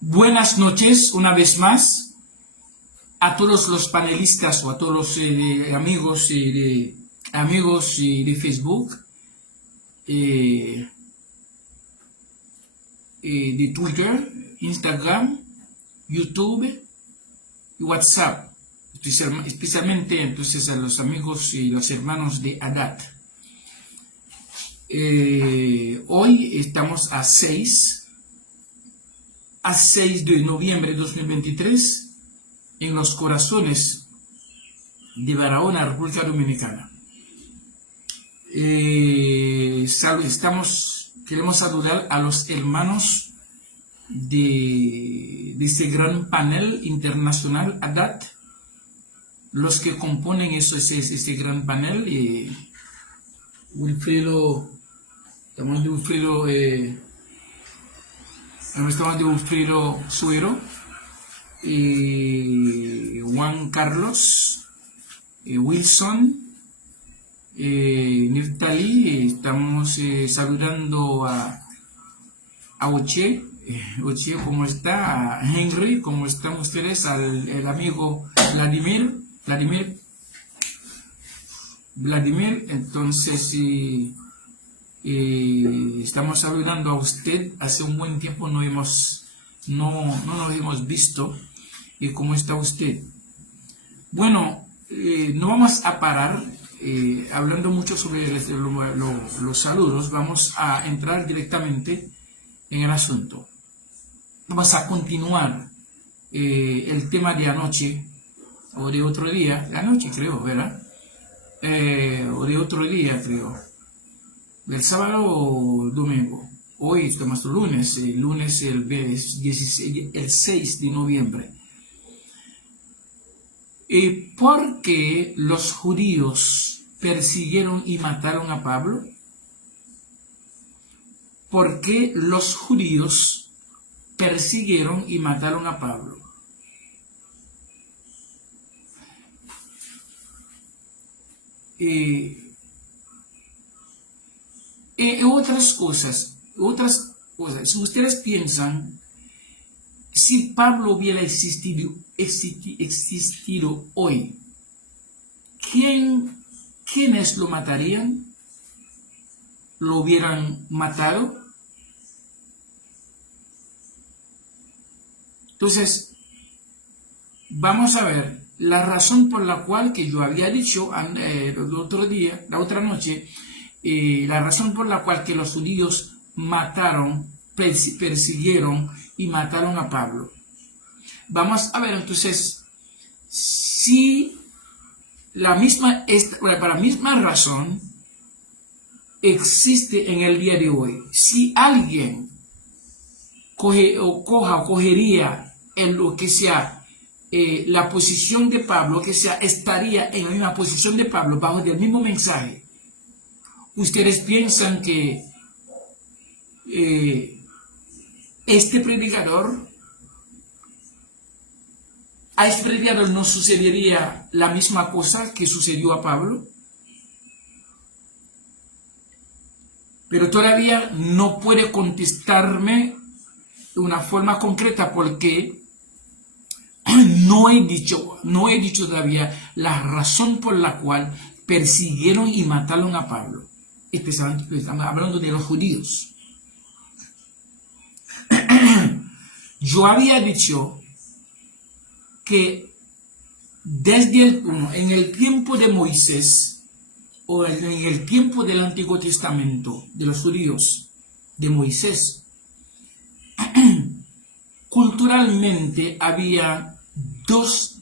Buenas noches una vez más a todos los panelistas o a todos los amigos de Facebook, de Twitter, Instagram, YouTube y WhatsApp, especialmente entonces a los amigos y los hermanos de Adat. Hoy estamos a 6 de noviembre de 2023 en los corazones de Barahona, República Dominicana. Queremos saludar a los hermanos de este gran panel internacional ADAT, los que componen ese gran panel. Estamos de Wilfredo Suero, Juan Carlos, Wilson, Nirtali. Estamos saludando a Oche. Oche, ¿cómo está? A Henry, ¿cómo están ustedes? El amigo Vladimir. Entonces, estamos saludando a usted. Hace un buen tiempo no nos hemos visto. ¿Y cómo está usted? Bueno, no vamos a parar hablando mucho sobre los saludos. Vamos a entrar directamente en el asunto. Vamos a continuar el tema de anoche o de otro día, de anoche creo, ¿verdad? O de otro día creo, del sábado o domingo. Hoy estamos lunes, el 6 de noviembre. ¿Por qué los judíos persiguieron y mataron a Pablo? ¿Por qué los judíos persiguieron y mataron a Pablo? Otras cosas, si ustedes piensan, si Pablo hubiera existido hoy, ¿quiénes lo matarían? ¿Lo hubieran matado? Entonces, vamos a ver la razón por la cual que yo había dicho la otra noche, la razón por la cual que los judíos persiguieron y mataron a Pablo. Vamos a ver entonces si la misma razón existe en el día de hoy. Si alguien cogería en lo que sea la posición de Pablo, que sea, estaría en la misma posición de Pablo, bajo el mismo mensaje. ¿Ustedes piensan que este predicador no sucedería la misma cosa que sucedió a Pablo? Pero todavía no puede contestarme de una forma concreta porque no he dicho todavía la razón por la cual persiguieron y mataron a Pablo. Especialmente estamos hablando de los judíos. Yo había dicho que en el tiempo de Moisés o en el tiempo del Antiguo Testamento de los judíos de Moisés, culturalmente había dos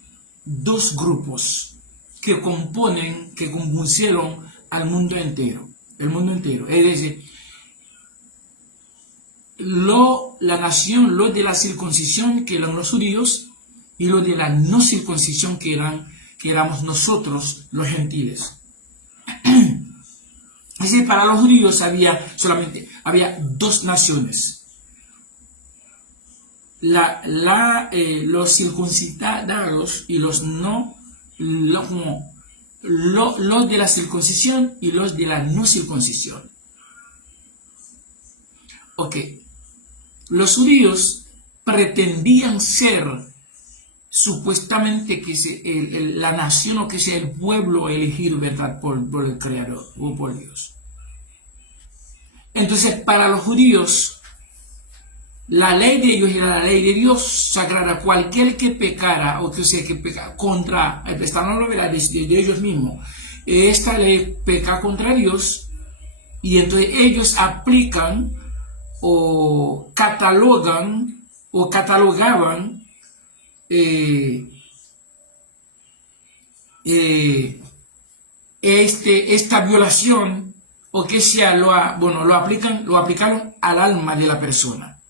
grupos que compusieron al mundo entero. Es decir, la nación, lo de la circuncisión, que eran los judíos, y lo de la no circuncisión, que éramos nosotros, los gentiles. Es decir, para los judíos había dos naciones. Los circuncidados y los no, los de la circuncisión y los de la no circuncisión. Ok, los judíos pretendían ser supuestamente que la nación o que sea el pueblo elegido, ¿verdad? Por el Creador o por Dios. Entonces, para los judíos, la ley de ellos era la ley de Dios sagrada. Cualquier que pecara o que sea que peca contra, están hablando de ellos mismos, esta ley peca contra Dios, y entonces ellos aplican o catalogan o catalogaban esta violación, o que sea, lo aplicaron al alma de la persona.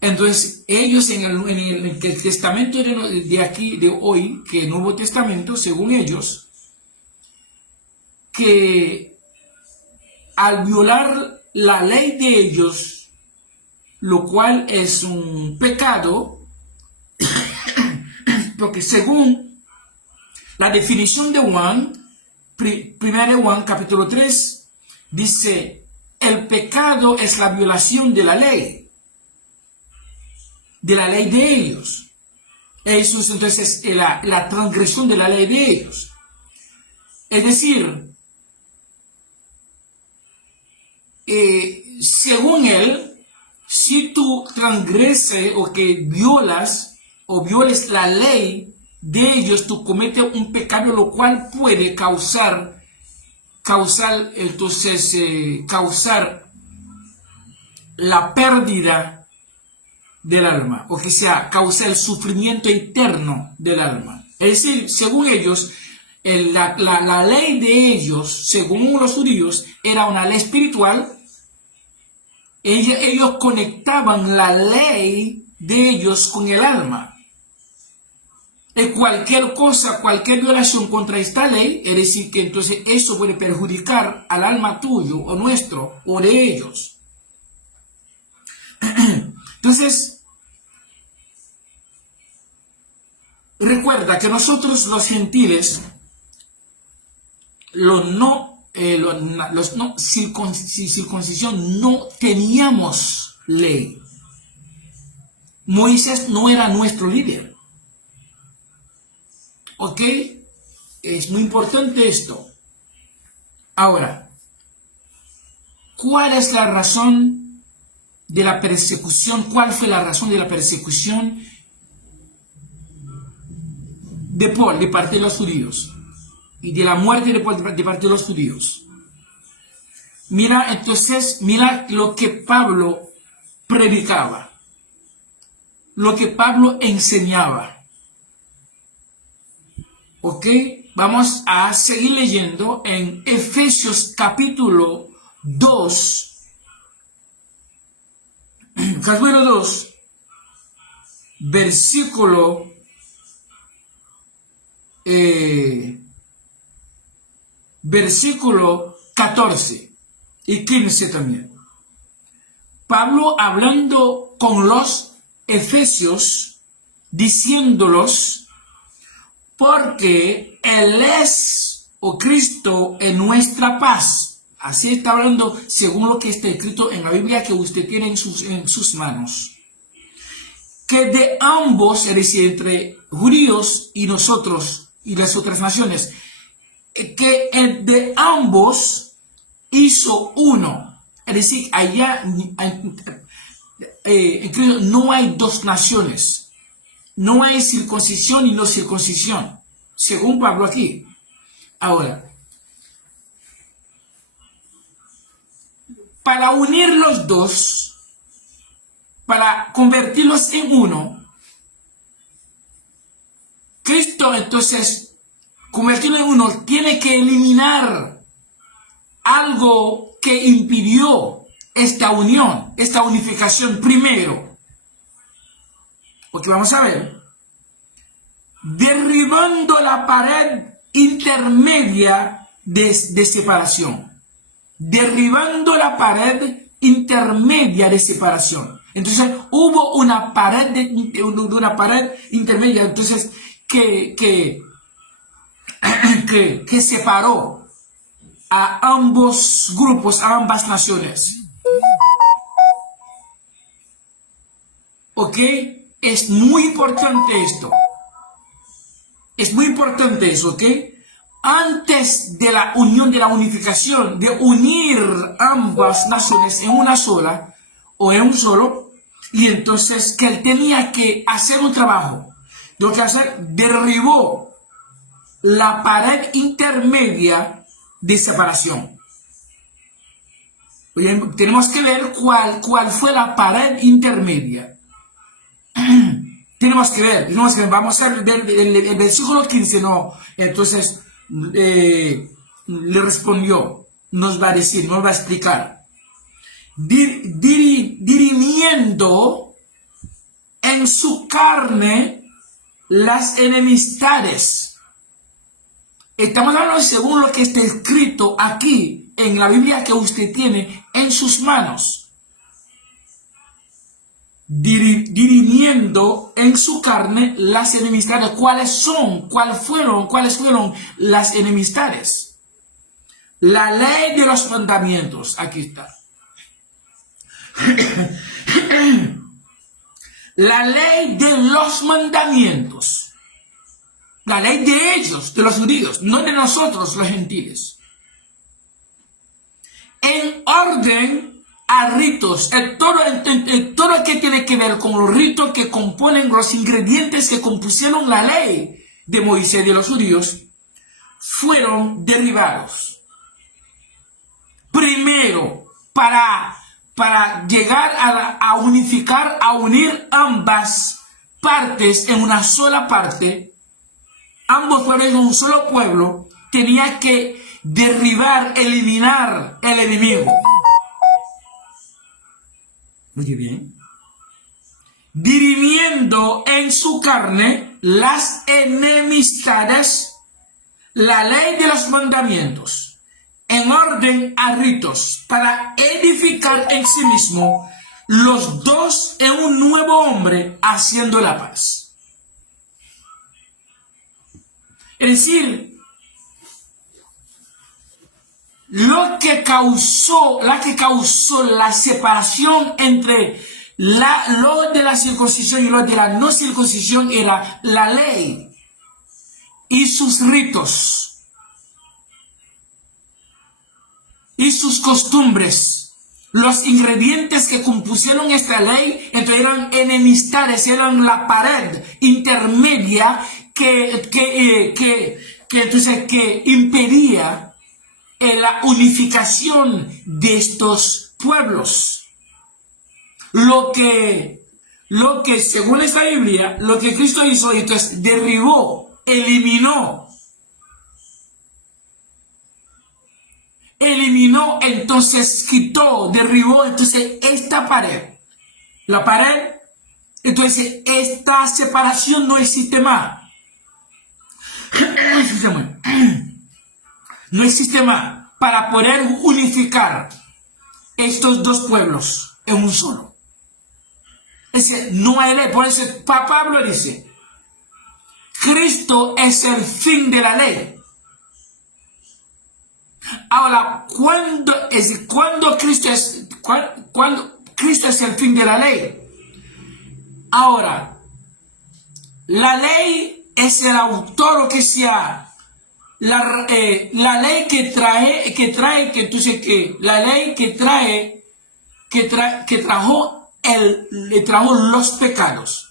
Entonces ellos en el testamento de aquí, de hoy, que el Nuevo Testamento, según ellos, que al violar la ley de ellos, lo cual es un pecado, porque según la definición de Juan, 1 Juan capítulo 3, dice, el pecado es la violación de la ley de ellos. Eso es entonces la transgresión de la ley de ellos. Es decir, según él, si tú transgreses o que violas o violes la ley de ellos, tú cometes un pecado, lo cual puede causar la pérdida del alma, o que sea, causar el sufrimiento eterno del alma. Es decir, según ellos, la ley de ellos, según los judíos, era una ley espiritual. Ellos conectaban la ley de ellos con el alma. Y cualquier cosa, cualquier violación contra esta ley, es decir, que entonces eso puede perjudicar al alma tuyo o nuestro o de ellos. Entonces, recuerda que nosotros los gentiles, los no circuncisión, no teníamos ley. Moisés no era nuestro líder. ¿Ok? Es muy importante esto. Ahora, ¿cuál es la razón de la persecución? ¿Cuál fue la razón de la persecución de Paul de parte de los judíos? Y de la muerte de Paul de parte de los judíos. Mira, entonces, mira lo que Pablo predicaba. Lo que Pablo enseñaba. Ok, vamos a seguir leyendo en Efesios capítulo 2, capítulo 2, versículo 14 y 15 también. Pablo hablando con los efesios, diciéndolos, porque Él es, o Cristo, en nuestra paz. Así está hablando según lo que está escrito en la Biblia que usted tiene en sus manos. Que de ambos, es decir, entre judíos y nosotros y las otras naciones, que de ambos hizo uno. Es decir, allá en Cristo no hay dos naciones. No hay circuncisión y no circuncisión, según Pablo aquí. Ahora, para unir los dos, para convertirlos en uno, Cristo entonces, convertirlo en uno, tiene que eliminar algo que impidió esta unión, esta unificación primero. Porque vamos a ver, derribando la pared intermedia de separación. Derribando la pared intermedia de separación. Entonces hubo una pared intermedia, entonces que separó a ambos grupos, a ambas naciones. ¿Ok? Es muy importante esto. Es muy importante eso, ¿ok? Antes de la unión, de la unificación, de unir ambas naciones en una sola o en un solo, y entonces que él tenía que hacer un trabajo. Lo que hacer, derribó la pared intermedia de separación. Oye, tenemos que ver cuál fue la pared intermedia. Tenemos que ver, vamos a ver el versículo 15, no. Entonces, le respondió, nos va a decir, nos va a explicar. Dirimiendo en su carne las enemistades. Estamos hablando según lo que está escrito aquí en la Biblia que usted tiene en sus manos. Dirimiendo en su carne las enemistades. ¿Cuáles fueron las enemistades? La ley de los mandamientos. Aquí está. La ley de los mandamientos. La ley de ellos, de los judíos, no de nosotros, los gentiles. En orden a ritos, todo lo que tiene que ver con los ritos que componen los ingredientes que compusieron la ley de Moisés y de los judíos, fueron derribados. Primero, para llegar a unificar, a unir ambas partes en una sola parte, ambos pueblos en un solo pueblo, tenía que derribar, eliminar el enemigo. Muy bien. Dirimiendo en su carne las enemistades, la ley de los mandamientos, en orden a ritos, para edificar en sí mismo los dos en un nuevo hombre, haciendo la paz. Es decir, lo que causó la separación entre lo de la circuncisión y lo de la no circuncisión era la ley y sus ritos y sus costumbres. Los ingredientes que compusieron esta ley, entonces eran enemistades, eran la pared intermedia que impedía la unificación de estos pueblos. Lo que según esta Biblia, lo que Cristo hizo, entonces derribó, eliminó, entonces quitó, derribó, entonces esta pared, la pared, entonces esta separación no existe más. No existe más para poder unificar estos dos pueblos en un solo. No hay ley. Por eso Pablo dice, Cristo es el fin de la ley. Ahora, cuando Cristo es el fin de la ley. Ahora, la ley es el autor, o que sea, la ley que trajo los pecados.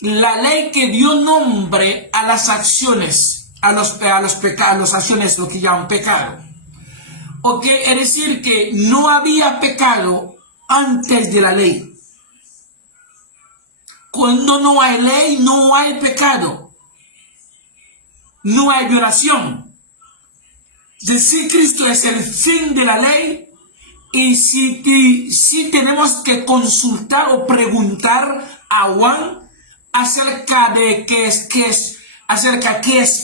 La ley que dio nombre a las acciones, a las acciones, lo que llaman pecado. Ok, es decir que no había pecado antes de la ley. Cuando no hay ley, no hay pecado. No hay violación. Decir Cristo es el fin de la ley. Y si tenemos que consultar o preguntar a Juan acerca de qué es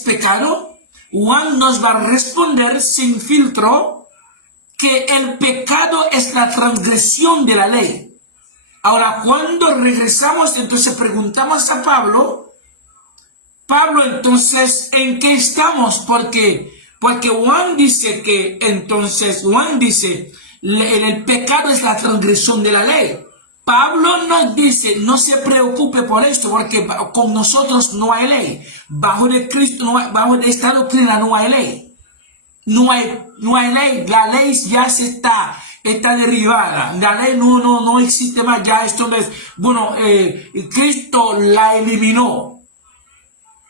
pecado, Juan nos va a responder sin filtro que el pecado es la transgresión de la ley. Ahora, cuando regresamos, entonces preguntamos a Pablo, entonces, ¿en qué estamos? Porque Juan dice el pecado es la transgresión de la ley. Pablo nos dice, no se preocupe por esto, porque con nosotros no hay ley. Bajo de Cristo, bajo de esta doctrina no hay ley. No hay ley. La ley ya está derribada. La ley no existe más. Ya esto no es. Bueno, Cristo la eliminó,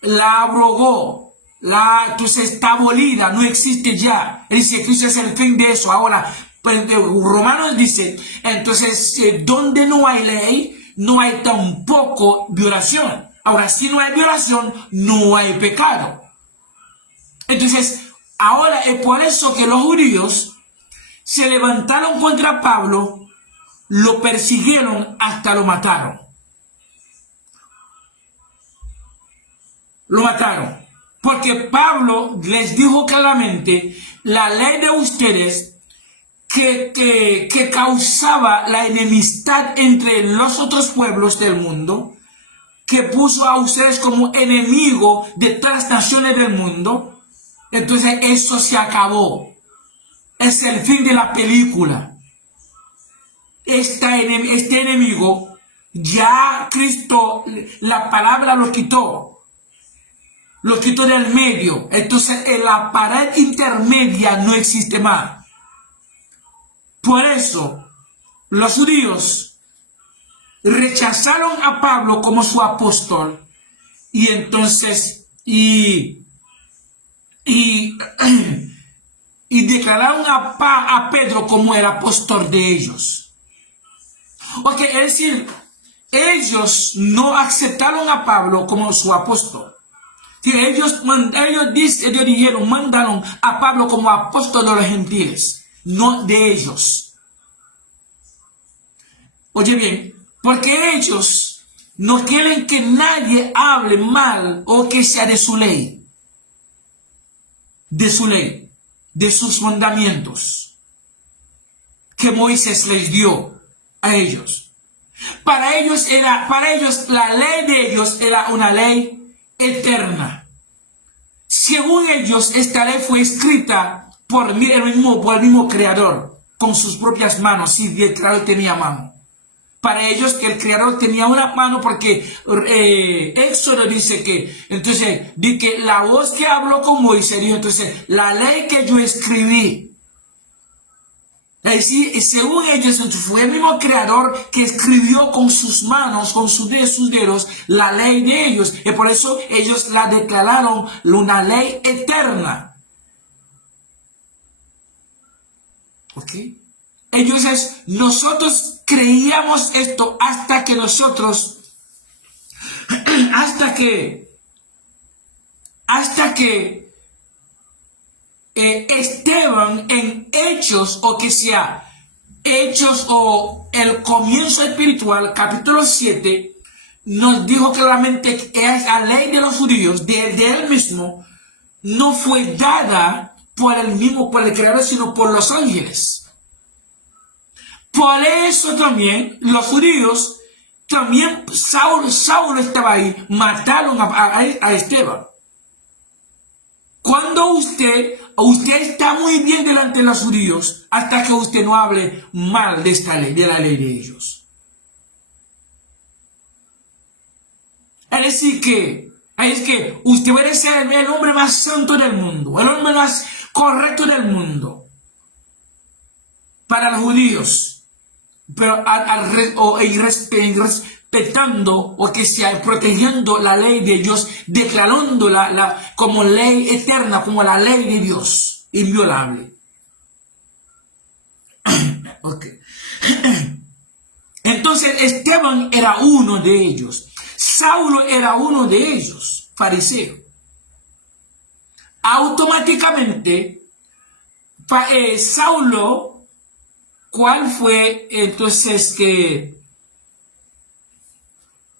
la abrogó, entonces está abolida, no existe ya. Él dice, Cristo es el fin de eso. Ahora, pues, Romanos dice, entonces, donde no hay ley, no hay tampoco violación. Ahora, si no hay violación, no hay pecado. Entonces, ahora es por eso que los judíos se levantaron contra Pablo, lo persiguieron hasta lo mataron. Lo mataron. Porque Pablo les dijo claramente, la ley de ustedes que causaba la enemistad entre los otros pueblos del mundo, que puso a ustedes como enemigo de todas las naciones del mundo, entonces eso se acabó. Es el fin de la película. Este enemigo, ya Cristo, la palabra lo quitó del medio. Entonces en la pared intermedia no existe más. Por eso los judíos rechazaron a Pablo como su apóstol y entonces y declararon a Pedro como el apóstol de ellos. Ok, es decir, ellos no aceptaron a Pablo como su apóstol. Ellos dijeron, mandaron a Pablo como apóstol de los gentiles, no de ellos. Oye bien, porque ellos no quieren que nadie hable mal o que sea de su ley, de sus mandamientos que Moisés les dio a ellos. Para ellos la ley de ellos era una ley eterna. Según ellos, esta ley fue escrita por el mismo Creador, con sus propias manos, y el Creador tenía mano. Para ellos que el Creador tenía una mano, porque Éxodo dice que, entonces, de que la voz que habló con Moisés dijo, entonces, la ley que yo escribí. Es decir, según ellos, fue el mismo Creador que escribió con sus manos, con sus dedos, la ley de ellos. Y por eso ellos la declararon una ley eterna. ¿Ok? Entonces, nosotros creíamos esto hasta que Esteban en Hechos, o que sea Hechos o el comienzo espiritual, capítulo 7, nos dijo claramente que la ley de los judíos, de él mismo, no fue dada por el Creador, sino por los ángeles. Por eso también los judíos, también Saulo estaba ahí, mataron a Esteban. Cuando usted está muy bien delante de los judíos, hasta que usted no hable mal de esta ley, de la ley de ellos. Es decir que usted puede ser el hombre más santo del mundo, el hombre más correcto del mundo para los judíos, pero respetando, o que sea protegiendo la ley de Dios, declarándola como ley eterna, como la ley de Dios, inviolable. Okay. Entonces Esteban era uno de ellos. Saulo era uno de ellos, fariseo. Automáticamente, Saulo, ¿cuál fue entonces que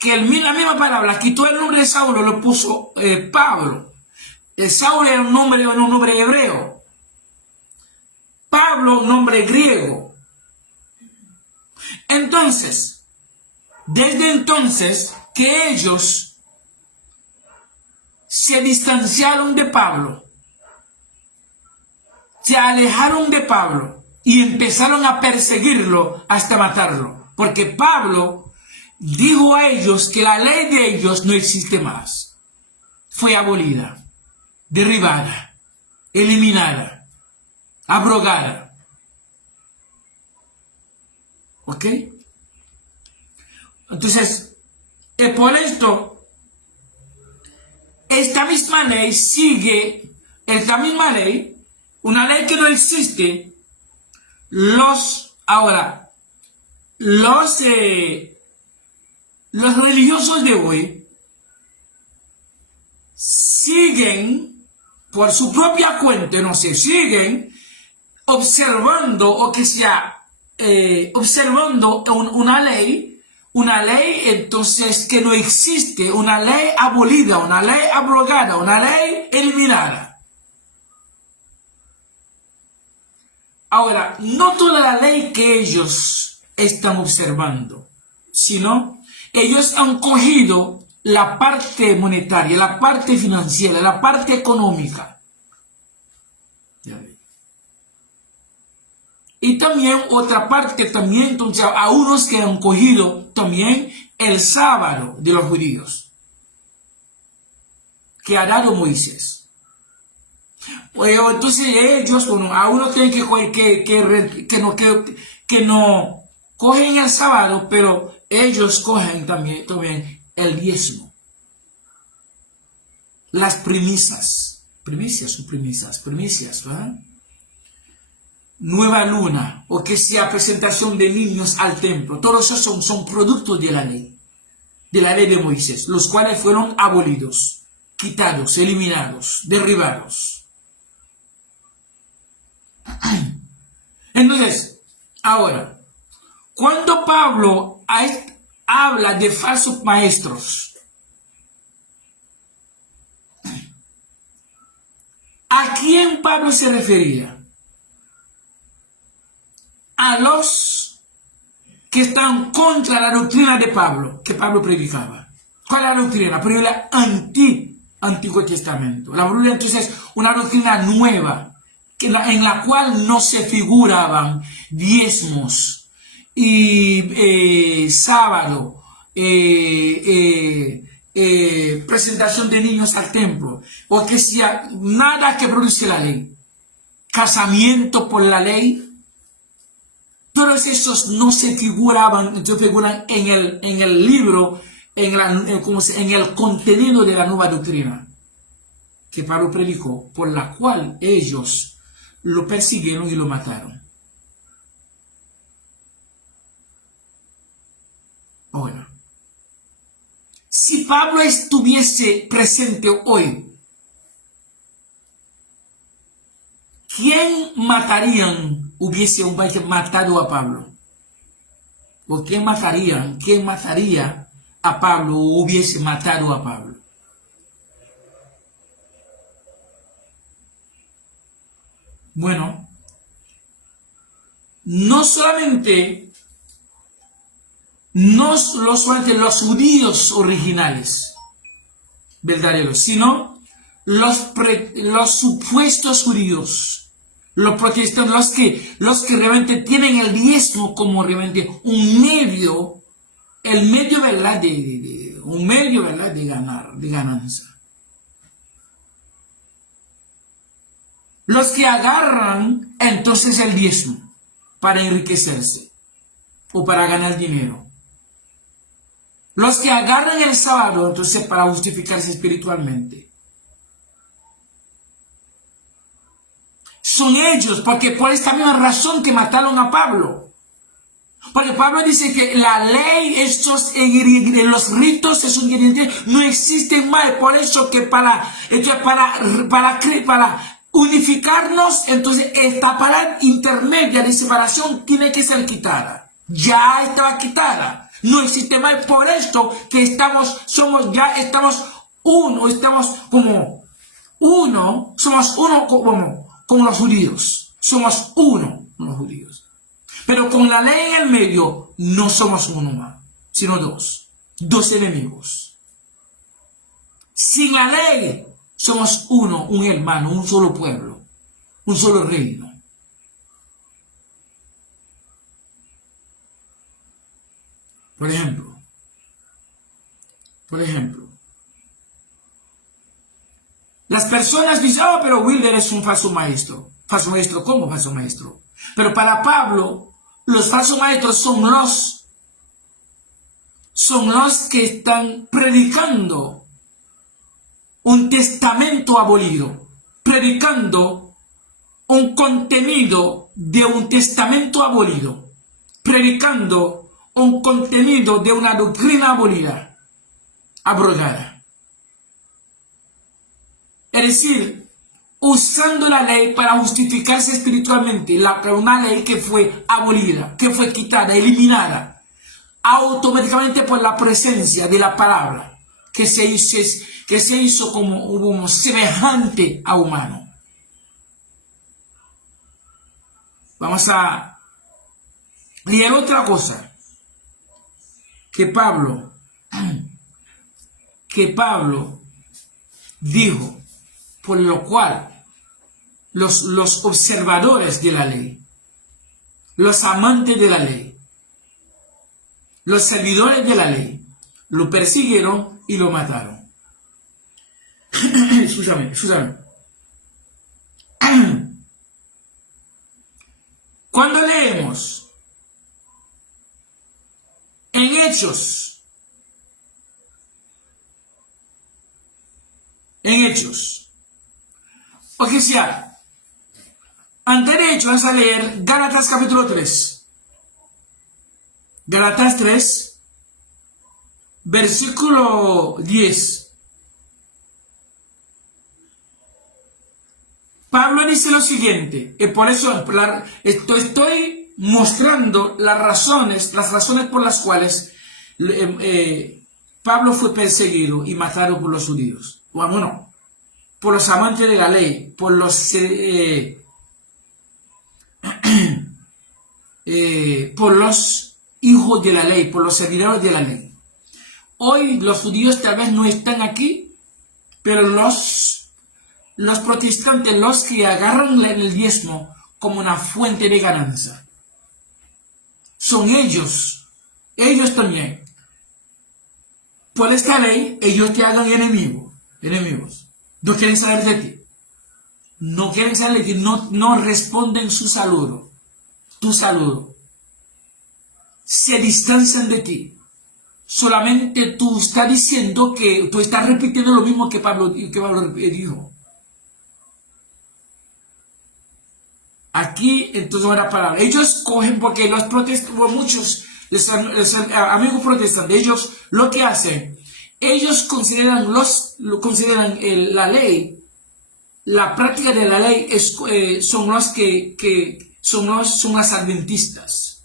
la misma palabra quitó el nombre de Saulo, lo puso Pablo? Saulo era un nombre hebreo. Pablo, nombre griego. Entonces, desde entonces que ellos se distanciaron de Pablo, se alejaron de Pablo y empezaron a perseguirlo hasta matarlo. Porque Pablo dijo a ellos que la ley de ellos no existe más. Fue abolida, derribada, eliminada, abrogada. ¿Ok? Entonces, por esto, esta misma ley sigue, esta misma ley, una ley que no existe, ahora, los religiosos de hoy siguen por su propia cuenta, no sé, siguen observando o que sea observando una ley entonces que no existe, una ley abolida, una ley abrogada, una ley eliminada. Ahora, no toda la ley que ellos están observando, sino ellos han cogido la parte monetaria, la parte financiera, la parte económica. Y también otra parte, también, entonces, a unos que han cogido también el sábado de los judíos, que ha dado Moisés. Pues, entonces ellos, bueno, a uno tienen que no cogen el sábado, pero ellos cogen también el diezmo. Las primicias, ¿verdad? Nueva luna, o que sea presentación de niños al templo, todos esos son productos de la ley de Moisés, los cuales fueron abolidos, quitados, eliminados, derribados. Entonces, ahora, cuando Pablo habla de falsos maestros, ¿a quién Pablo se refería? A los que están contra la doctrina de Pablo, que Pablo predicaba. ¿Cuál es la doctrina? Pero la Antiguo Testamento. La Biblia entonces es una doctrina nueva, en la cual no se figuraban diezmos y sábado, presentación de niños al templo, o que sea nada que produce la ley, casamiento por la ley. Todos esos no se figuraban, no figuran en el libro, en el contenido de la nueva doctrina que Pablo predicó, por la cual ellos lo persiguieron y lo mataron. Ahora, si Pablo estuviese presente hoy, ¿quién hubiese matado a Pablo? ¿O quién mataría a Pablo o hubiese matado a Pablo? Bueno, no solamente los judíos originales, verdaderos, sino los supuestos judíos, los protestantes, los que realmente tienen el diezmo como realmente un medio, ¿verdad? Un medio, ¿verdad? De ganancia. Los que agarran entonces el diezmo para enriquecerse o para ganar dinero. Los que agarran el sábado entonces para justificarse espiritualmente. Son ellos, porque por esta misma razón que mataron a Pablo. Porque Pablo dice que la ley, los ritos, esos ingredientes no existen más. Por eso que para unificarnos, entonces esta palabra intermedia de separación tiene que ser quitada. Ya estaba quitada. No existe más. Por esto que estamos como los judíos. Somos uno con los judíos. Pero con la ley en el medio, no somos uno más, sino dos. Dos enemigos. Sin la ley, somos uno, un hermano, un solo pueblo, un solo reino. Por ejemplo, las personas dicen, oh, pero Wilder es un falso maestro. ¿Falso maestro? ¿Cómo falso maestro? Pero para Pablo, los falsos maestros son los que están predicando un testamento abolido, predicando un contenido de un testamento abolido, predicando un contenido de una doctrina abolida, abrogada. Es decir, usando la ley para justificarse espiritualmente, una ley que fue abolida, que fue quitada, eliminada, automáticamente por la presencia de la palabra, que se hizo como semejante a humano. Vamos a leer otra cosa que Pablo dijo, por lo cual los observadores de la ley, los amantes de la ley, los servidores de la ley, lo persiguieron y lo mataron. Escúchame. Cuando leemos en Hechos, o sea, antes de Hechos vamos a leer Gálatas capítulo 3. Gálatas 3, versículo 10. Pablo dice lo siguiente, y por eso estoy mostrando las razones por las cuales Pablo fue perseguido y matado por los judíos. Bueno, por los amantes de la ley, por los hijos de la ley, por los servidores de la ley. Hoy los judíos tal vez no están aquí, pero los protestantes, los que agarran el diezmo como una fuente de ganancia, son ellos también. Por esta ley, ellos te hagan enemigos. No quieren saber de ti. No quieren saber de ti, no responden tu saludo. Se distancian de ti. Solamente tú estás diciendo que tú estás repitiendo lo mismo que Pablo dijo. Aquí, entonces, una palabra. Ellos cogen, porque los protestantes, muchos los amigos protestantes, ellos lo que hacen, ellos consideran la ley, la práctica de la ley son los son las adventistas.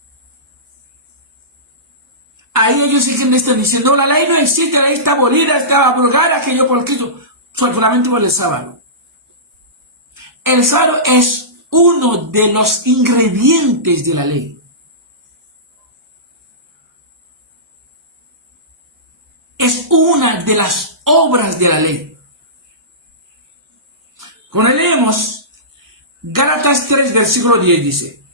Ahí ellos están diciendo, la ley no existe, la ley está abolida, está abrogada, que yo por Cristo, solamente por el sábado. El sábado es uno de los ingredientes de la ley. Es una de las obras de la ley. Cuando leemos Gálatas 3, versículo 10 dice,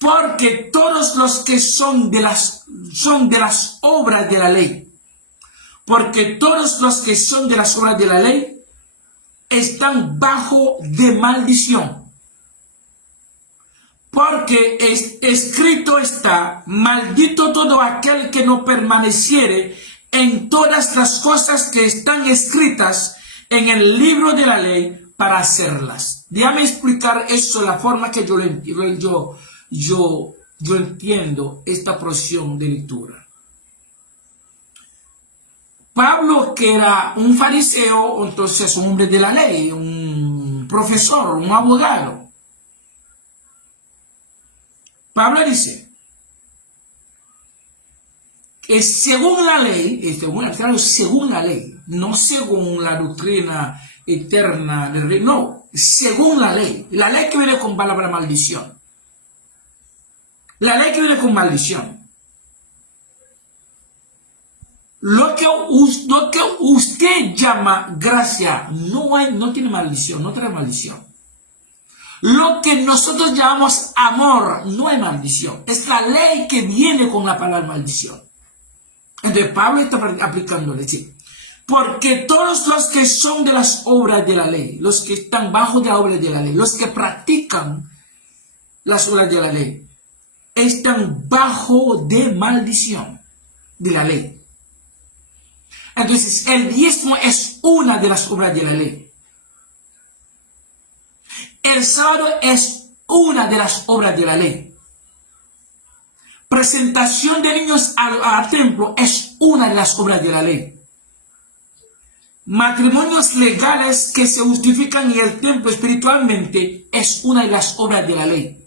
porque todos los que son de las obras de la ley, porque todos los que son de las obras de la ley están bajo de maldición. Porque escrito está, maldito todo aquel que no permaneciere en todas las cosas que están escritas en el libro de la ley para hacerlas. Déjame explicar eso, la forma que yo entiendo esta porción de lectura. Pablo, que era un fariseo, entonces un hombre de la ley, un profesor, un abogado. Pablo dice que según la ley, según la ley, no según la doctrina eterna del rey, no, según la ley que viene con palabra maldición. La ley que viene con maldición. Lo que usted llama gracia no tiene maldición, no trae maldición. Lo que nosotros llamamos amor no es maldición. Es la ley que viene con la palabra maldición. Entonces Pablo está aplicándole, ¿sí? Porque todos los que son de las obras de la ley, los que están bajo de la obra de la ley, los que practican las obras de la ley, están bajo de maldición de la ley. Entonces, el diezmo es una de las obras de la ley. El sábado es una de las obras de la ley. Presentación de niños al templo es una de las obras de la ley. Matrimonios legales que se justifican en el templo espiritualmente es una de las obras de la ley.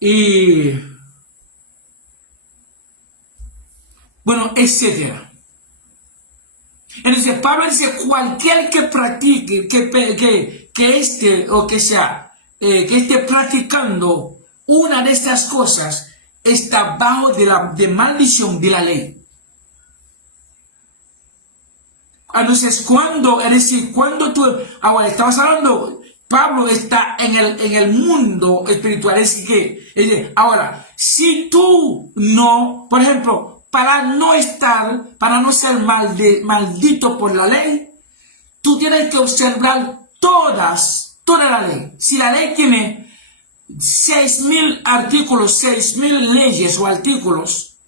Y bueno, etcétera. Entonces Pablo dice, cualquier que practique, que esté practicando una de estas cosas, está bajo de maldición de la ley. Entonces, cuando tú, ahora estabas hablando, Pablo está en el mundo espiritual, es que, ahora, si tú no, por ejemplo, para no ser maldito por la ley, tú tienes que observar toda la ley. Si la ley tiene 6,000 artículos, 6,000 leyes o artículos,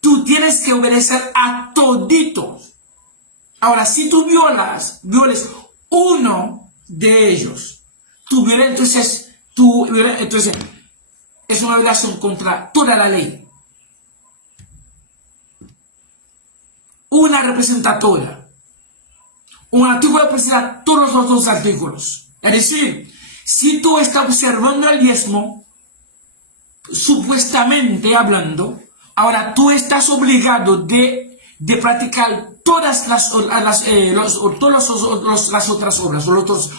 tú tienes que obedecer a toditos. Ahora, si tú violes uno de ellos, entonces es una violación contra toda la ley. Una representatoria. Un artículo representa todos los otros artículos. Es decir, si tú estás observando el diezmo, supuestamente hablando, ahora tú estás obligado de practicar todas las otras obras,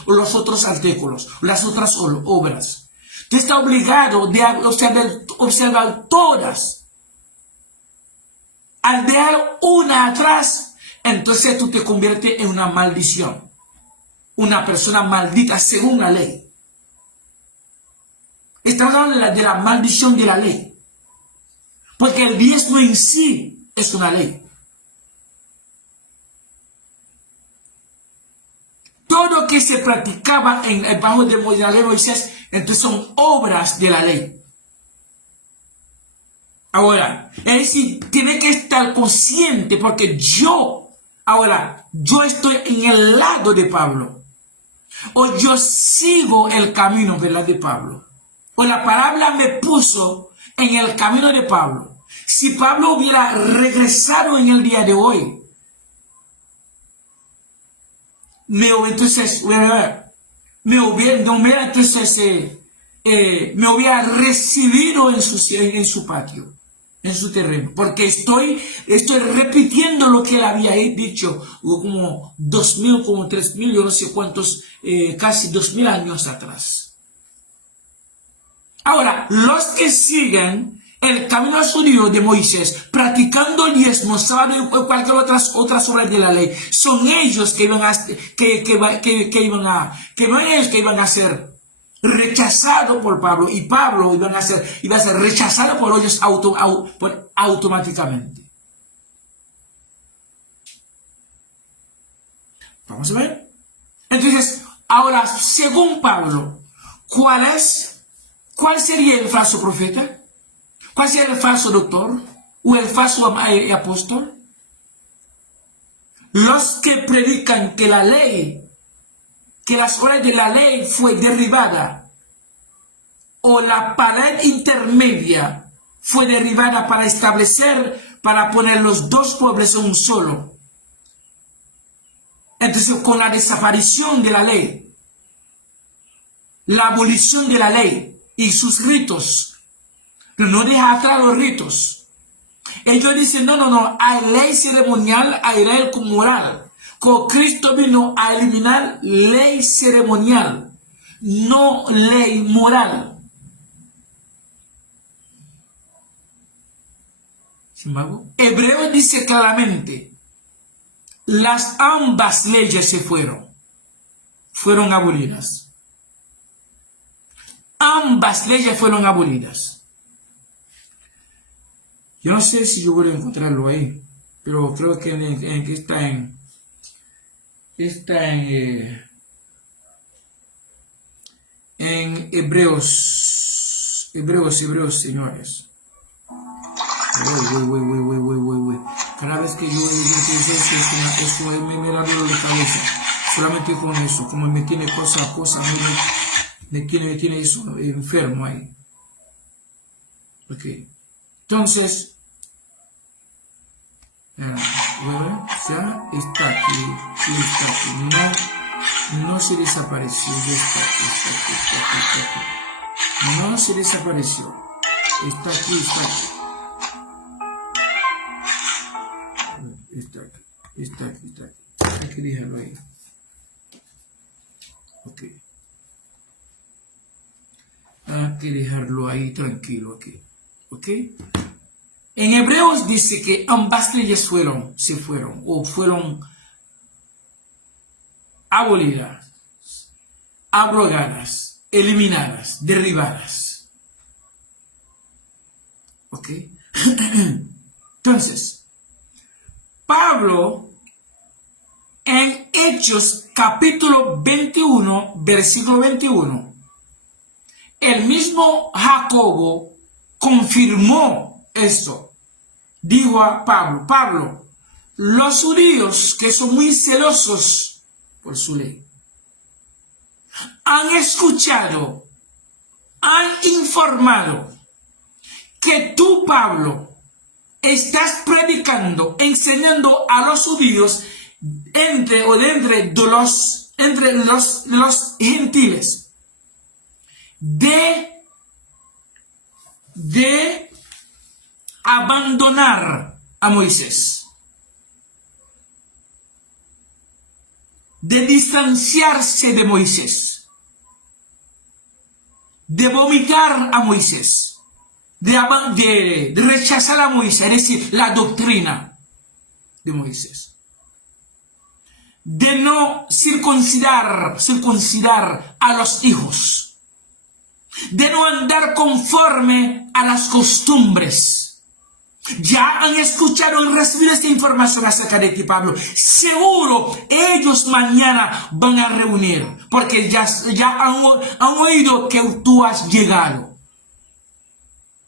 los otros artículos, las otras obras. Tú estás obligado de observar todas. Al dejar una atrás, entonces tú te conviertes en una maldición. Una persona maldita según la ley. Estamos hablando de la maldición de la ley. Porque el diezmo en sí es una ley. Todo lo que se practicaba bajo de la ley de Moisés, entonces son obras de la ley. Ahora, es decir, tiene que estar consciente porque yo estoy en el lado de Pablo. O yo sigo el camino, ¿verdad?, de Pablo. O la palabra me puso en el camino de Pablo. Si Pablo hubiera regresado en el día de hoy, me hubiera recibido en su patio, en su terreno, porque estoy repitiendo lo que él había dicho como 2,000, como 3,000, yo no sé cuántos, casi 2,000 años atrás. Ahora, los que siguen el camino judío de Moisés, practicando el diezmo, sábado y cualquier otras obras de la ley, son ellos que iban a ser rechazados por Pablo, y Pablo iba a ser rechazado por ellos automáticamente. Vamos a ver. Entonces, ahora, según Pablo, ¿cuál sería el falso profeta? ¿Cuál sería el falso doctor? ¿O el falso apóstol? Los que predican que las obras de la ley fue derribada, o la pared intermedia fue derribada para poner los dos pueblos en un solo. Entonces, con la desaparición de la ley, la abolición de la ley y sus ritos, pero no deja atrás los ritos. Ellos dicen, no, hay ley ceremonial, hay ley moral. Con Cristo vino a eliminar ley ceremonial, no ley moral. Sin embargo, Hebreo dice claramente, ambas leyes fueron abolidas. ambas leyes fueron abolidas. Yo no sé si yo voy a encontrarlo ahí, pero creo que en Hebreos, señores. Uy. Cada vez que yo pienso eso me da dolor de cabeza. Solamente con eso, como me tiene cosa, me tiene eso enfermo ahí. Ok. Entonces, bueno, ya está aquí. No se desapareció. Ya está aquí. No se desapareció. Está aquí. Está aquí. Hay que dejarlo ahí. Ok. Hay que dejarlo ahí tranquilo aquí. Ok. En Hebreos dice que ambas leyes fueron abolidas, abrogadas, eliminadas, derribadas. ¿Ok? Entonces, Pablo en Hechos capítulo 21, versículo 21, el mismo Jacobo confirmó esto. Dijo a Pablo, los judíos que son muy celosos por su ley, han escuchado, han informado que tú, Pablo, estás predicando, enseñando a los judíos entre los gentiles de abandonar a Moisés, de distanciarse de Moisés, de vomitar a Moisés, de rechazar a Moisés, es decir, la doctrina de Moisés, de no circuncidar a los hijos, de no andar conforme a las costumbres. Ya han escuchado y recibido esta información acerca de ti, Pablo. Seguro ellos mañana van a reunir, porque ya han oído que tú has llegado.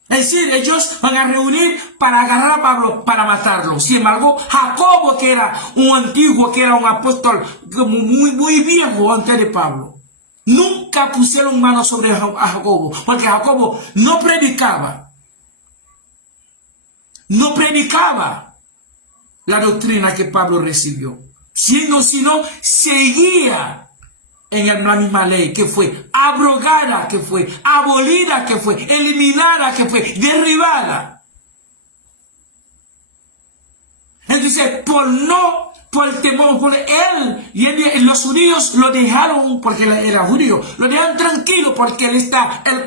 Es decir, ellos van a reunir para agarrar a Pablo, para matarlo. Sin embargo, Jacobo, que era un antiguo, que era un apóstol muy viejo antes de Pablo, nunca pusieron mano sobre Jacobo, porque Jacobo no predicaba la doctrina que Pablo recibió, sino seguía en la misma ley que fue abrogada, que fue abolida, que fue eliminada, que fue derribada. Entonces, por el temor, por él y los judíos lo dejaron, porque él era judío, lo dejaron tranquilo porque él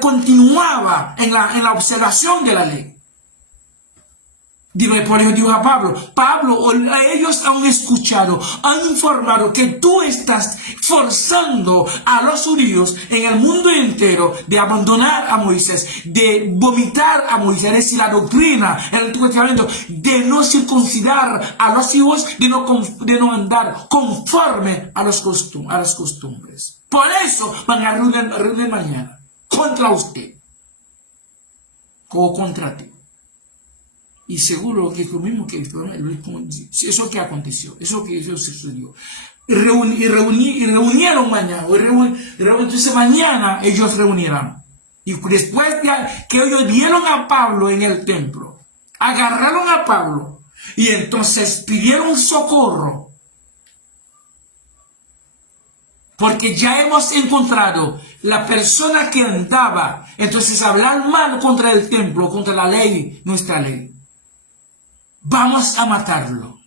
continuaba en la observación de la ley. Por eso dijo a Pablo, ellos han escuchado, han informado que tú estás forzando a los judíos en el mundo entero de abandonar a Moisés, de vomitar a Moisés, es decir, la doctrina, el Antiguo Testamento, de no circuncidar a los hijos, de no andar conforme a las costumbres. Por eso van a reunir mañana contra usted o contra ti. Y seguro que es lo mismo que eso que aconteció, eso sucedió. Reunieron mañana, entonces mañana ellos reunirán. Y después de que ellos vieron a Pablo en el templo, agarraron a Pablo y entonces pidieron socorro. Porque ya hemos encontrado la persona que andaba, entonces hablar mal contra el templo, contra la ley, nuestra ley. Vamos a matarlo.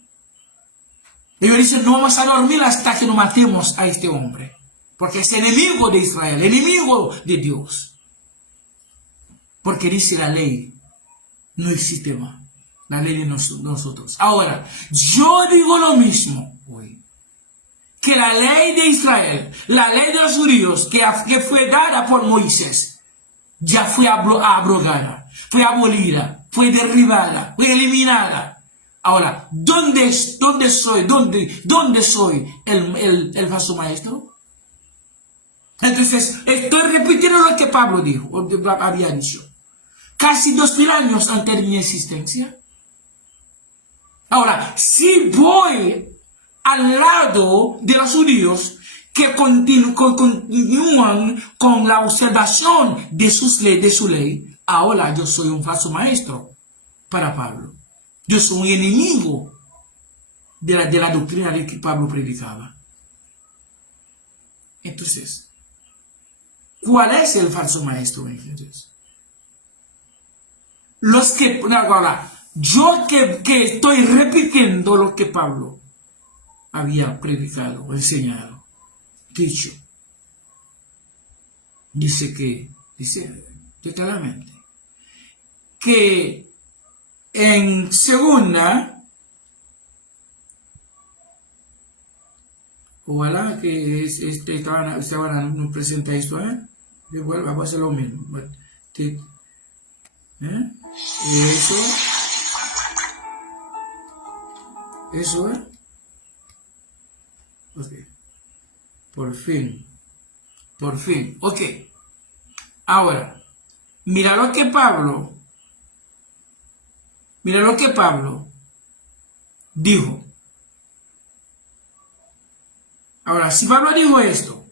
Ellos dicen, no vamos a dormir hasta que no matemos a este hombre. Porque es enemigo de Israel, enemigo de Dios. Porque dice la ley, no existe más. La ley de nosotros. Ahora, yo digo lo mismo hoy. Que la ley de Israel, la ley de los judíos, que fue dada por Moisés, ya fue abrogada, fue abolida, fue derribada, fue eliminada. Ahora, ¿dónde soy el falso maestro? Entonces, estoy repitiendo lo que Pablo dijo, o había dicho. Casi 2000 años antes de mi existencia. Ahora, si voy al lado de los judíos que continúan con la observación de su ley, ahora yo soy un falso maestro para Pablo. Yo soy un enemigo de la doctrina de que Pablo predicaba. Entonces, ¿cuál es el falso maestro entonces? Los que, ahora, yo que estoy repitiendo lo que Pablo había predicado o enseñado, dicho, dice claramente que en segunda, ojalá que estaban no presenta esto, vamos a hacer lo mismo. Eso es. Ok. Por fin. Ok. Ahora, mira lo que Pablo dijo. Ahora, si Pablo dijo esto,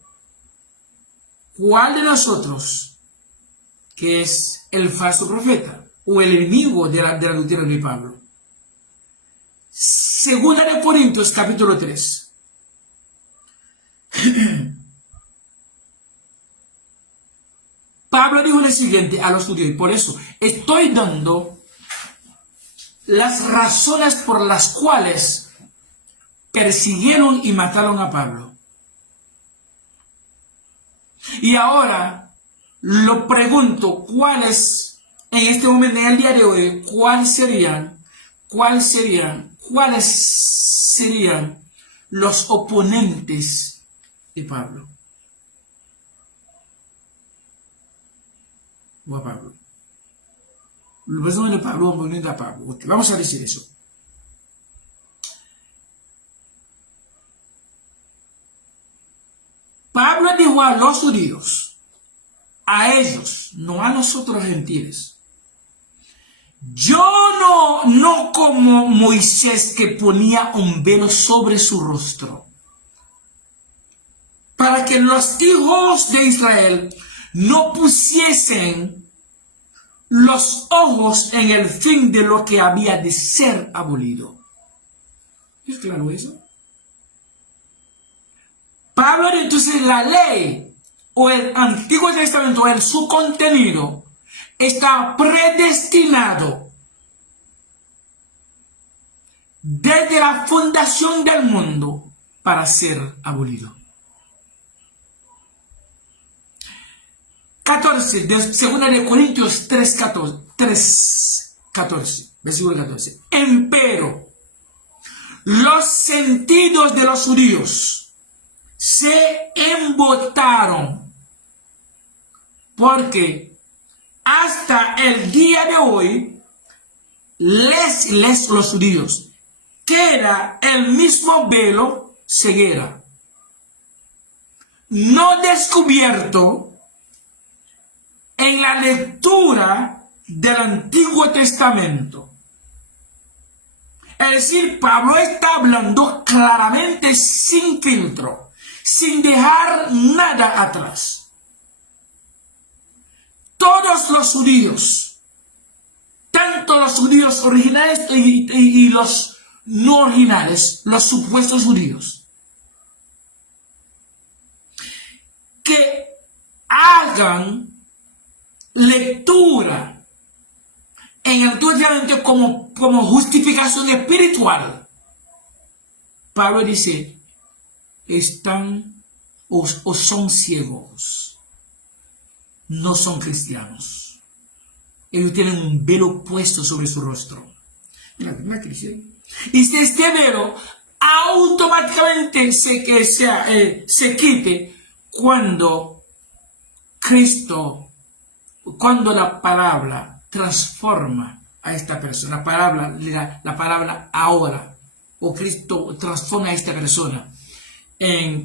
¿cuál de nosotros que es el falso profeta o el enemigo de la doctrina de Pablo? Segunda de Corintios capítulo 3. Pablo dijo lo siguiente a los judíos, y por eso estoy dando las razones por las cuales persiguieron y mataron a Pablo. Y ahora lo pregunto, ¿cuáles en este momento, en el día de hoy, cuáles serían los oponentes de Pablo? O a Pablo. Los oponentes de Pablo, oponentes a Pablo. Okay, vamos a decir eso. Pablo dijo a los judíos, a ellos, no a nosotros gentiles: yo no como Moisés, que ponía un velo sobre su rostro, para que los hijos de Israel no pusiesen los ojos en el fin de lo que había de ser abolido. ¿Es claro eso? Pablo, entonces, la ley o el Antiguo Testamento, su contenido, está predestinado desde la fundación del mundo para ser abolido. 14, de 2 de Corintios 3:14, versículo 14. Empero, los sentidos de los judíos se embotaron, porque hasta el día de hoy los judíos queda el mismo velo, ceguera, no descubierto en la lectura del Antiguo Testamento. Es decir, Pablo está hablando claramente, sin filtro, sin dejar nada atrás. Todos los judíos, tanto los judíos originales y los no originales, los supuestos judíos, que hagan lectura en el Antiguo Testamento como justificación espiritual, Pablo dice, están o son ciegos, no son cristianos. Ellos tienen un velo puesto sobre su rostro. Mira que dice. Y si este velo automáticamente se quite cuando Cristo cuando la palabra transforma a esta persona, la palabra ahora, o Cristo transforma a esta persona en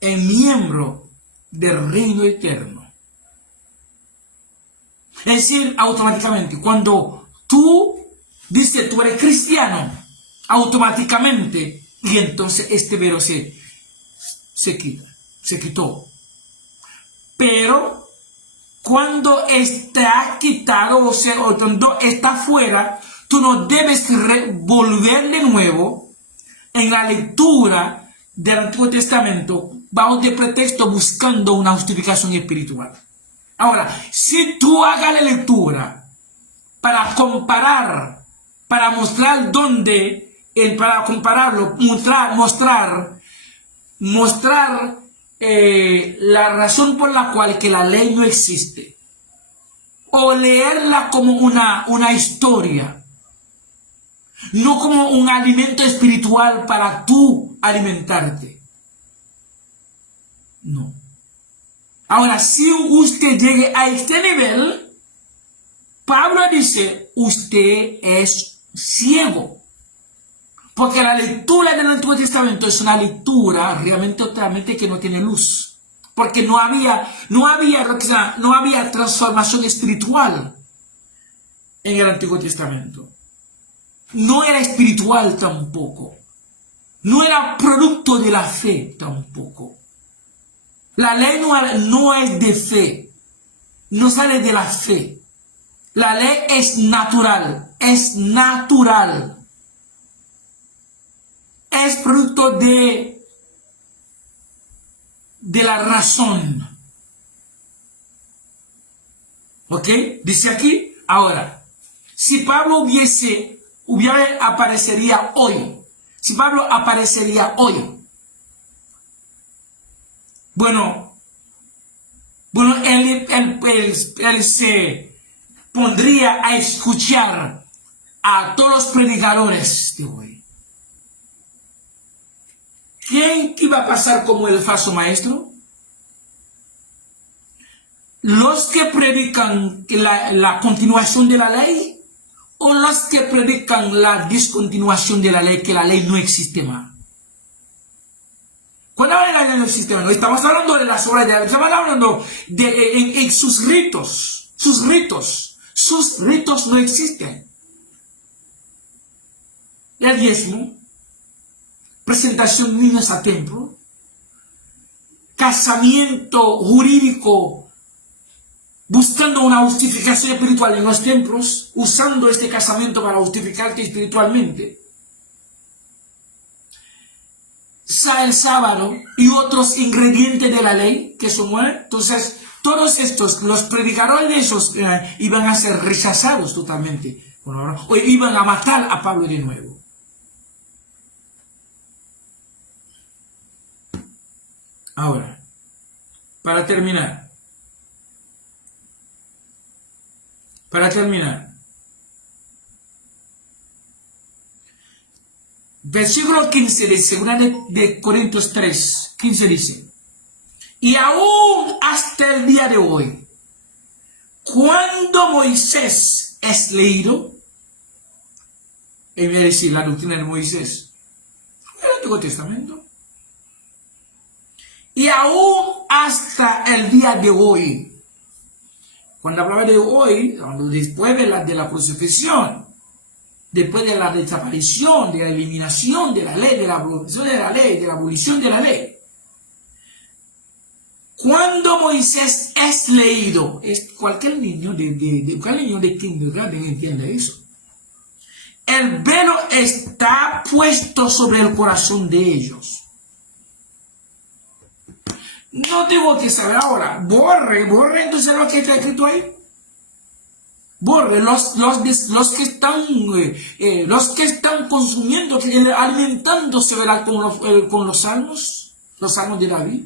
miembro del reino eterno. Es decir, automáticamente, cuando tú dices tú eres cristiano, automáticamente, y entonces este velo se quitó. Pero cuando está quitado, o cuando está fuera, tú no debes volver de nuevo en la lectura del Antiguo Testamento bajo de pretexto buscando una justificación espiritual. Ahora, si tú hagas la lectura para comparar, para mostrar dónde, para compararlo, mostrar la razón por la cual que la ley no existe, o leerla como una historia, no como un alimento espiritual para tú alimentarte. No. Ahora, si usted llegue a este nivel, Pablo dice, usted es ciego. Porque la lectura del Antiguo Testamento es una lectura realmente que no tiene luz. Porque no había transformación espiritual en el Antiguo Testamento. No era espiritual tampoco. No era producto de la fe tampoco. La ley no es de fe. No sale de la fe. La ley es natural. Es natural. Es producto de la razón. ¿Ok? Dice aquí, ahora, si Pablo aparecería hoy, bueno, él se pondría a escuchar a todos los predicadores de hoy. ¿Quién iba a pasar como el falso maestro? ¿Los que predican la continuación de la ley? ¿O los que predican la discontinuación de la ley, que la ley no existe más? Cuando habla de la ley no existe más, no estamos hablando de las obras de la ley, estamos hablando de sus ritos. Sus ritos no existen. El diezmo, presentación de niños a templo, casamiento jurídico, buscando una justificación espiritual en los templos, usando este casamiento para justificarte espiritualmente. El sábado y otros ingredientes de la ley que son buenos. Entonces, todos estos, los predicadores de esos iban a ser rechazados totalmente. O iban a matar a Pablo de nuevo. Ahora, para terminar, versículo 15 de 2 de Corintios 3, 15 dice, y aún hasta el día de hoy, cuando Moisés es leído, es decir, la doctrina de Moisés, el Antiguo Testamento, y aún hasta el día de hoy, cuando hablaba de hoy, después de la crucifixión, después de la desaparición, de la eliminación de la ley, de la abolición de la ley, de la abolición de la ley, cuando Moisés es leído, cualquier niño de kindergarten entiende eso. El velo está puesto sobre el corazón de ellos. No tengo que saber ahora. Borre entonces lo que está escrito ahí. Borre los que están consumiendo, alimentándose con los salmos de David.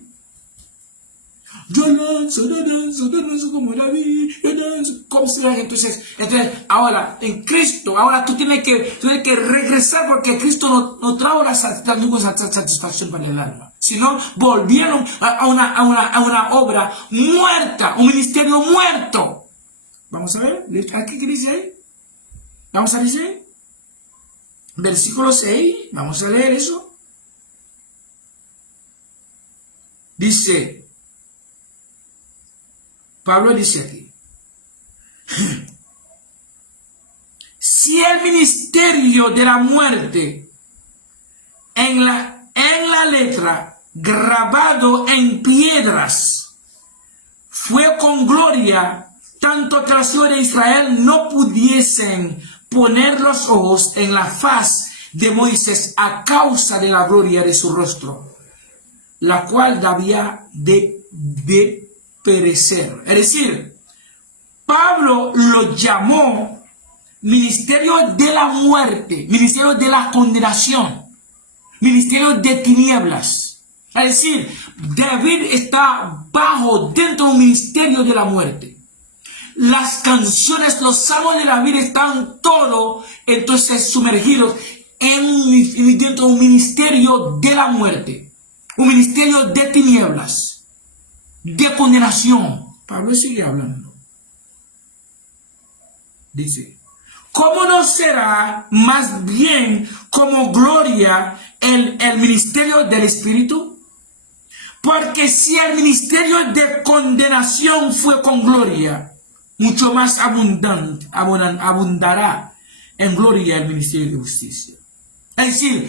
Yo danzo como David, yo danzo. ¿Cómo será? Entonces, ahora, en Cristo, ahora tú tienes que regresar porque Cristo no trajo la satisfacción para el alma. Sino volvieron a una obra muerta, un ministerio muerto. Vamos a ver, ¿aquí qué dice ahí? Vamos a decir, versículo 6, vamos a leer eso. Dice, Pablo dice aquí, si el ministerio de la muerte en la letra grabado en piedras fue con gloria, tanto que los hijos de Israel no pudiesen poner los ojos en la faz de Moisés a causa de la gloria de su rostro, la cual debía de perecer. Es decir, Pablo lo llamó ministerio de la muerte, ministerio de la condenación, ministerio de tinieblas. Es decir, David está dentro de un ministerio de la muerte. Las canciones, los salmos de David están todos entonces sumergidos dentro de un ministerio de la muerte, un ministerio de tinieblas, de condenación. Pablo sigue hablando. Dice, ¿cómo no será más bien como gloria el ministerio del Espíritu? Porque si el ministerio de condenación fue con gloria, mucho más abundará en gloria el ministerio de justicia. Es decir,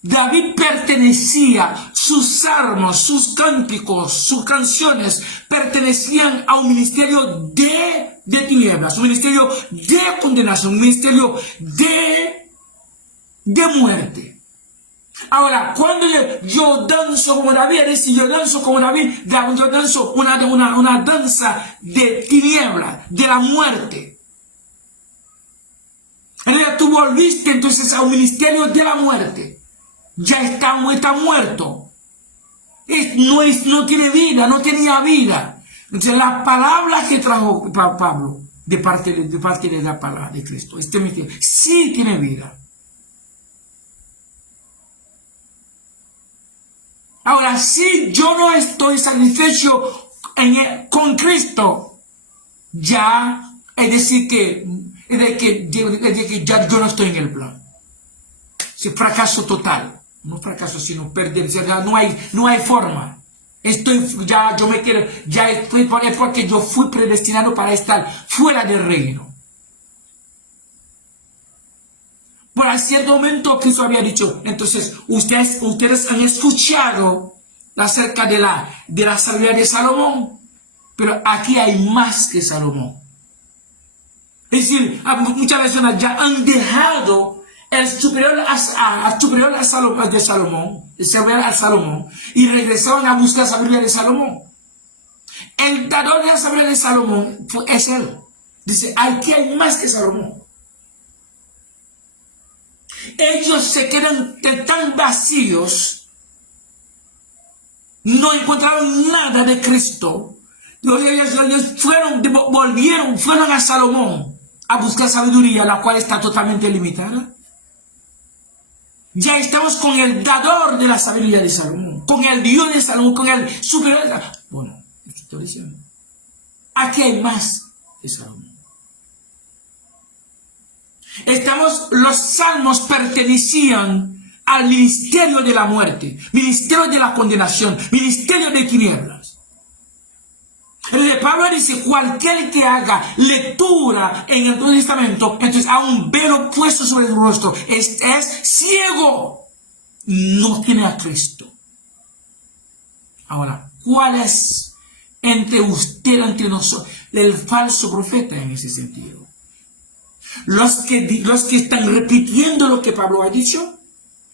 David pertenecía, sus salmos, sus cánticos, sus canciones pertenecían a un ministerio de tinieblas, un ministerio de condenación, un ministerio de muerte. Ahora, cuando yo danzo como David, es decir, yo danzo como David, yo danzo una danza de tinieblas, de la muerte. Entonces tú volviste entonces a un ministerio de la muerte. Ya está muerto. No tiene vida, no tenía vida. Entonces la palabra que trajo Pablo de parte de la palabra de Cristo, este ministerio, sí tiene vida. Ahora, si yo no estoy satisfecho con Cristo, ya es decir que ya yo no estoy en el plan. Es fracaso total. No fracaso, sino perder. Ya no hay forma. Es porque yo fui predestinado para estar fuera del reino. Por cierto momento Cristo había dicho, entonces ustedes han escuchado acerca de la sabiduría de Salomón, pero aquí hay más que Salomón. Es decir, muchas personas ya han dejado el superior de Salomón, el superior al Salomón, y regresaron a buscar la sabiduría de Salomón. El dador de la sabiduría de Salomón es él. Dice, aquí hay más que Salomón. Ellos se quedan tan vacíos, no encontraron nada de Cristo. Ellos fueron a Salomón a buscar sabiduría, la cual está totalmente limitada. Ya estamos con el dador de la sabiduría de Salomón, con el Dios de Salomón, con el superior de Salomón. Bueno, estoy diciendo, aquí hay más de Salomón. Los salmos pertenecían al ministerio de la muerte, ministerio de la condenación, ministerio de tinieblas. El Pablo dice, cualquier que haga lectura en el Nuevo Testamento, entonces a un velo puesto sobre el rostro, es ciego, no tiene a Cristo. Ahora, ¿cuál es entre nosotros, el falso profeta en ese sentido? Los que están repitiendo lo que Pablo ha dicho,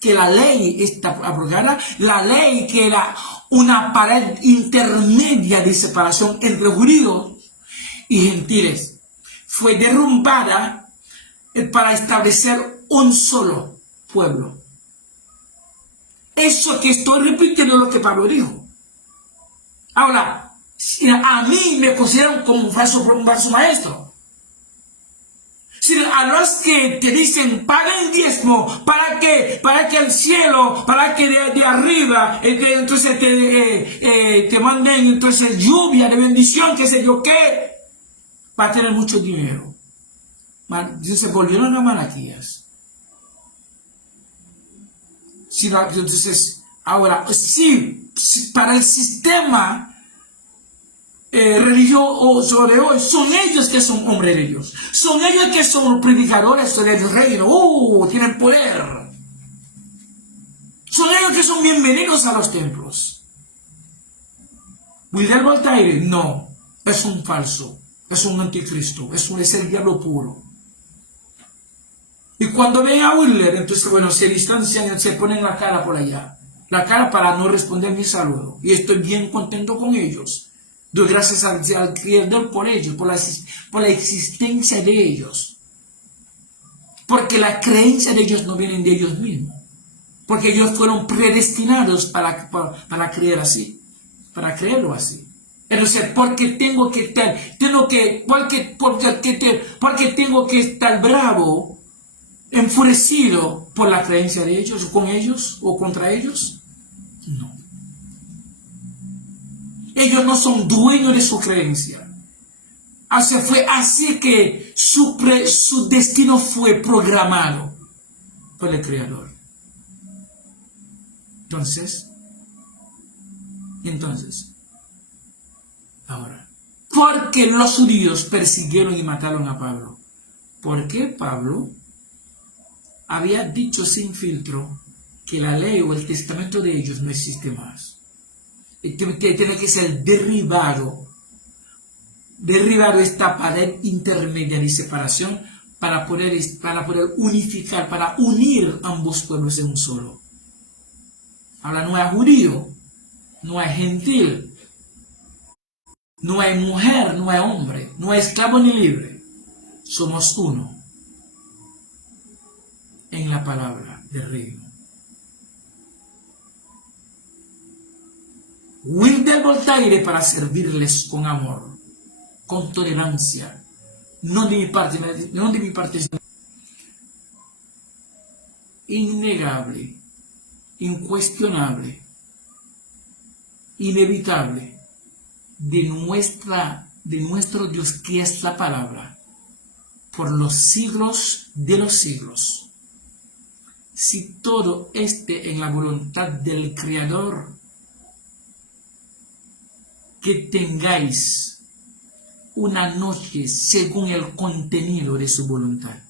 que la ley está abrogada, la ley que era una pared intermedia de separación entre judíos y gentiles, fue derrumbada para establecer un solo pueblo. Eso que estoy repitiendo es lo que Pablo dijo. Ahora, a mí me consideran como un falso maestro. A los que te dicen paguen diezmo para que el cielo, para que de arriba entonces te manden entonces lluvia de bendición, qué sé yo qué, va a tener mucho dinero. Se volvieron a Malaquías. Entonces, ahora, sí, para el sistema religioso de hoy, son ellos que son hombres de Dios. Son ellos que son predicadores del reino. Tienen poder. Son ellos que son bienvenidos a los templos. Wilder Voltaire, no. Es un falso. Es un anticristo. Es el diablo puro. Y cuando ven a Wilder, entonces, bueno, se distancian, se ponen la cara por allá. La cara para no responder mi saludo. Y estoy bien contento con ellos. Doy gracias al Creador por ellos, por la existencia de ellos. Porque la creencia de ellos no viene de ellos mismos. Porque ellos fueron predestinados para creer así. Para creerlo así. Entonces, porque tengo que estar bravo, enfurecido por la creencia de ellos, o con ellos, o contra ellos? No. Ellos no son dueños de su creencia. Fue así que su destino fue programado por el Creador. Entonces, ahora, ¿por qué los judíos persiguieron y mataron a Pablo? Porque Pablo había dicho sin filtro que la ley o el testamento de ellos no existe más. Tiene que ser derribado esta pared intermedia de separación para poder unificar, para unir ambos pueblos en un solo. Ahora no hay judío, no hay gentil, no hay mujer, no hay hombre, no hay esclavo ni libre. Somos uno en la palabra del reino. Wilder Voltaire para servirles con amor, con tolerancia, no de mi parte, innegable, incuestionable, inevitable, de nuestro Dios, que es la palabra, por los siglos de los siglos. Si todo esté en la voluntad del Creador, que tengáis una noche según el contenido de su voluntad.